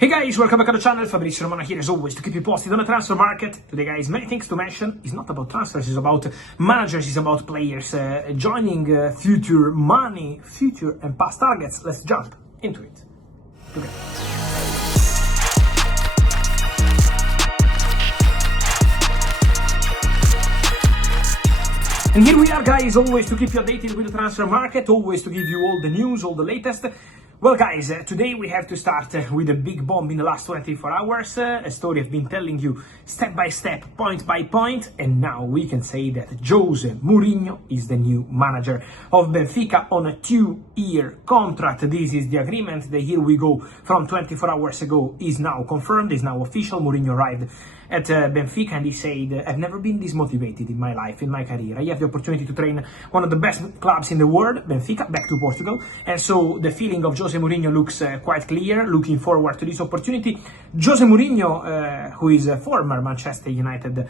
Hey guys, welcome back to the channel. Fabrizio Romano here as always to keep you posted on the transfer market. Today guys, many things to mention. It's not about transfers, it's about managers, it's about players joining future money, future and past targets. Let's jump into it together. And here we are guys, always to keep you updated with the transfer market, always to give you all the news, all the latest. Well guys, today we have to start with a big bomb in the last 24 hours, a story I've been telling you step by step, point by point, and now we can say that Jose Mourinho is the new manager of Benfica on a 2-year contract. This is the agreement, the here we go from 24 hours ago is now confirmed, is now official. Mourinho arrived at Benfica and he said, I've never been this motivated in my life, in my career. I have the opportunity to train one of the best clubs in the world, Benfica, back to Portugal. And so the feeling of Jose Mourinho looks quite clear, looking forward to this opportunity. Jose Mourinho, who is a former Manchester United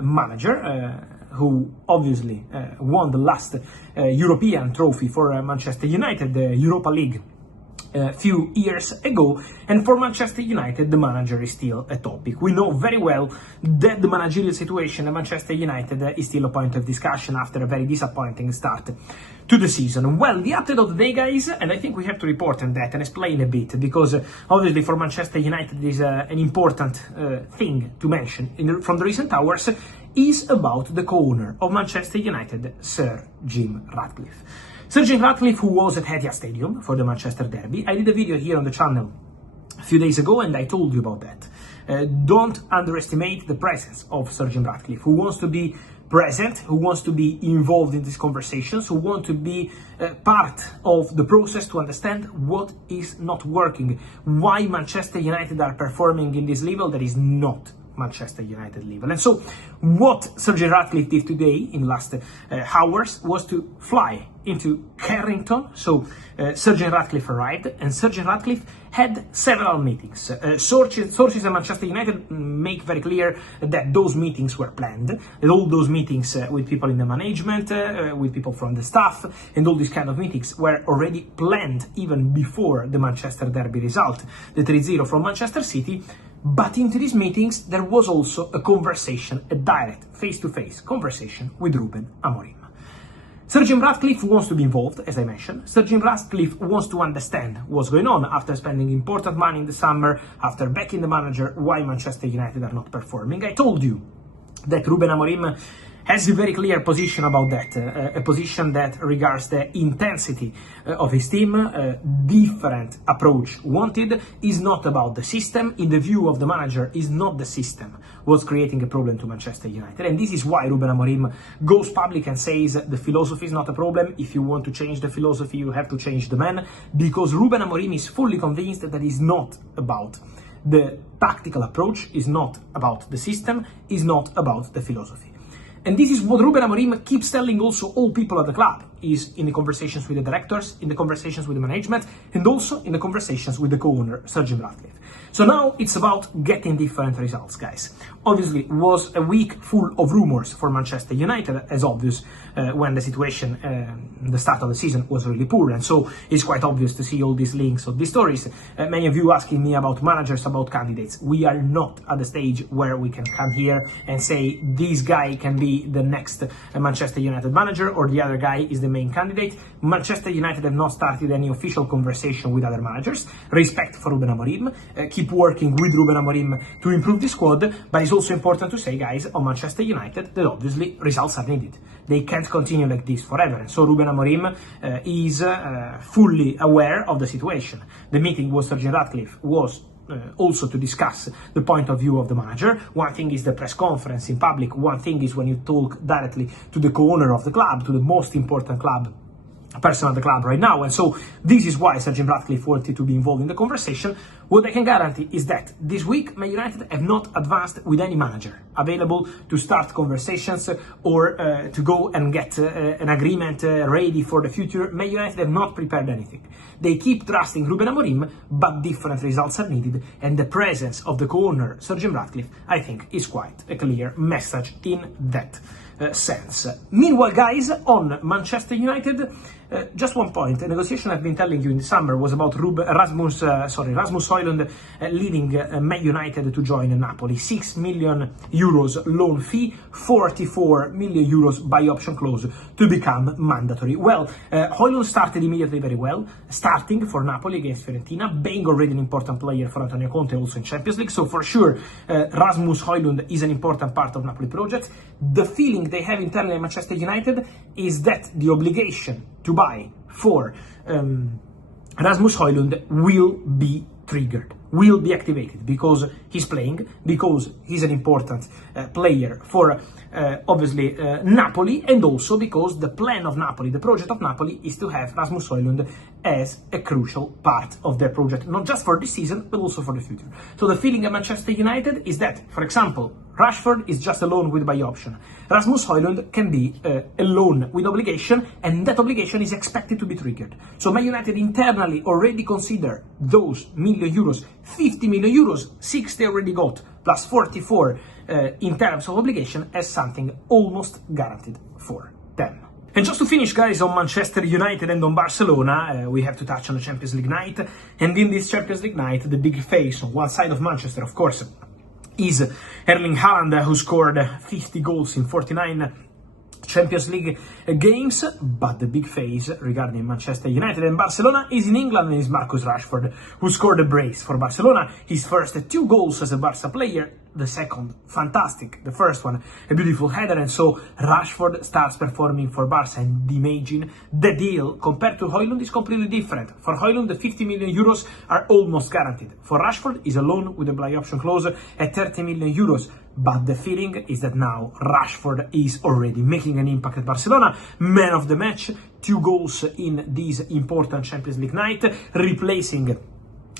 manager, who obviously won the last European trophy for Manchester United, the Europa League, a few years ago, and for Manchester United the manager is still a topic. We know very well that the managerial situation at Manchester United is still a point of discussion after a very disappointing start to the season. Well, the update of the day guys, and I think we have to report on that and explain a bit, because obviously for Manchester United is an important thing to mention from the recent hours, is about the co-owner of Manchester United, Sir Jim Ratcliffe. Sir Jim Ratcliffe, who was at Etihad Stadium for the Manchester Derby. I did a video here on the channel a few days ago and I told you about that. Don't underestimate the presence of Sir Jim Ratcliffe, who wants to be present, who wants to be involved in these conversations, who want to be part of the process to understand what is not working, why Manchester United are performing in this level that is not Manchester United level. And so what Sir Jim Ratcliffe did today in the last hours was to fly into Carrington. So Sir Jim Ratcliffe arrived and Sir Jim Ratcliffe had several meetings. Sources at Manchester United make very clear that those meetings were planned, and all those meetings with people in the management, with people from the staff, and all these kind of meetings were already planned even before the Manchester Derby result, the 3-0 from Manchester City. But into these meetings, there was also a conversation, a direct, face-to-face conversation with Ruben Amorim. Sir Jim Ratcliffe wants to be involved, as I mentioned. Sir Jim Ratcliffe wants to understand what's going on after spending important money in the summer, after backing the manager, why Manchester United are not performing. I told you that Ruben Amorim has a very clear position about that, a position that regards the intensity of his team, a different approach wanted, is not about the system. In the view of the manager, is not the system what's creating a problem to Manchester United. And this is why Ruben Amorim goes public and says the philosophy is not a problem. If you want to change the philosophy, you have to change the man, because Ruben Amorim is fully convinced that it's not about the tactical approach, is not about the system, is not about the philosophy. And this is what Ruben Amorim keeps telling also all people at the club, is in the conversations with the directors, in the conversations with the management, and also in the conversations with the co-owner, Sir Jim Ratcliffe. So now it's about getting different results, guys. Obviously, it was a week full of rumors for Manchester United, as obvious when the situation, the start of the season was really poor. And so it's quite obvious to see all these links of these stories. Many of you asking me about managers, about candidates. We are not at the stage where we can come here and say this guy can be the next Manchester United manager or the other guy is the main candidate. Manchester United have not started any official conversation with other managers. Respect for Ruben Amorim. Keep working with Ruben Amorim to improve the squad, but it's also important to say, guys, on Manchester United, that obviously results are needed. They can't continue like this forever. And so Ruben Amorim is fully aware of the situation. The meeting with Sir Jim Ratcliffe was also to discuss the point of view of the manager. One thing is the press conference in public, one thing is when you talk directly to the co-owner of the club, to the most important person at the club right now. And so this is why Sir Jim Ratcliffe wanted to be involved in the conversation. What I can guarantee is that this week Man United have not advanced with any manager available to start conversations or to go and get an agreement ready for the future. Man United have not prepared anything. They keep trusting Ruben Amorim, but different results are needed, and the presence of the co-owner Sir Jim Ratcliffe, I think, is quite a clear message in that sense. Meanwhile, guys, on Manchester United, just one point. A negotiation I've been telling you in the summer was about Rasmus Højlund Højlund leaving Man United to join Napoli. 6 million euros loan fee, 44 million euros buy option clause to become mandatory. Well, Højlund started immediately very well, starting for Napoli against Fiorentina, being already an important player for Antonio Conte also in Champions League. So for sure, Rasmus Højlund is an important part of Napoli project. The feeling they have internally at Manchester United is that the obligation to buy for Rasmus Højlund will be triggered, will be activated, because he's playing, because he's an important player for obviously Napoli, and also because the plan of Napoli, the project of Napoli, is to have Rasmus Højlund as a crucial part of their project, not just for this season, but also for the future. So the feeling at Manchester United is that, for example, Rashford is just a loan with buy option. Rasmus Højlund can be a loan with obligation, and that obligation is expected to be triggered. So Man United internally already consider those million euros, 50 million euros, 60 already got, plus 44 in terms of obligation, as something almost guaranteed for them. And just to finish, guys, on Manchester United and on Barcelona, we have to touch on the Champions League night. And in this Champions League night, the big face on one side of Manchester, of course, is Erling Haaland, who scored 50 goals in 49 Champions League games. But the big face regarding Manchester United and Barcelona is in England, and is Marcus Rashford, who scored a brace for Barcelona. His first 2 goals as a Barca player, the second fantastic, the first one a beautiful header. And so Rashford starts performing for Barca, and imagine the deal compared to Højlund is completely different. For Højlund, the 50 million euros are almost guaranteed. For Rashford, is a loan with a buy option clause at 30 million euros. But the feeling is that now Rashford is already making an impact at Barcelona. Man of the match, 2 goals in this important Champions League night, replacing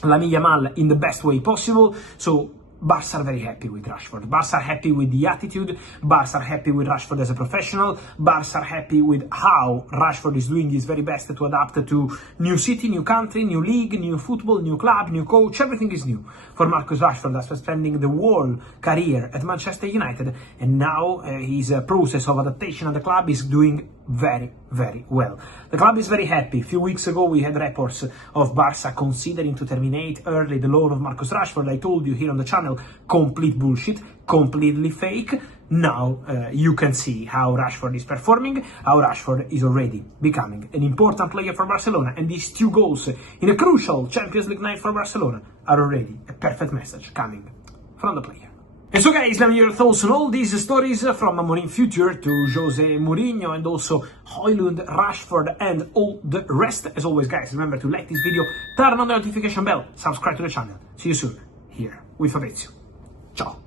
Lamine Yamal in the best way possible. So Barca are very happy with Rashford. Barca are happy with the attitude. Barca are happy with Rashford as a professional. Barca are happy with how Rashford is doing his very best to adapt to new city, new country, new league, new football, new club, new coach. Everything is new for Marcus Rashford after spending the whole career at Manchester United. And now his process of adaptation at the club is doing very, very well. The club is very happy. A few weeks ago we had reports of Barca considering to terminate early the loan of Marcus Rashford. I told you here on the channel, complete bullshit, completely fake. Now you can see how Rashford is performing, how Rashford is already becoming an important player for Barcelona, and these 2 goals in a crucial Champions League night for Barcelona are already a perfect message coming from the player. And so, guys, let me hear your thoughts on all these stories, from Amorim future to Jose Mourinho, and also Højlund, Rashford, and all the rest. As always, guys, remember to like this video, turn on the notification bell, subscribe to the channel. See you soon, here with Fabrizio. Ciao.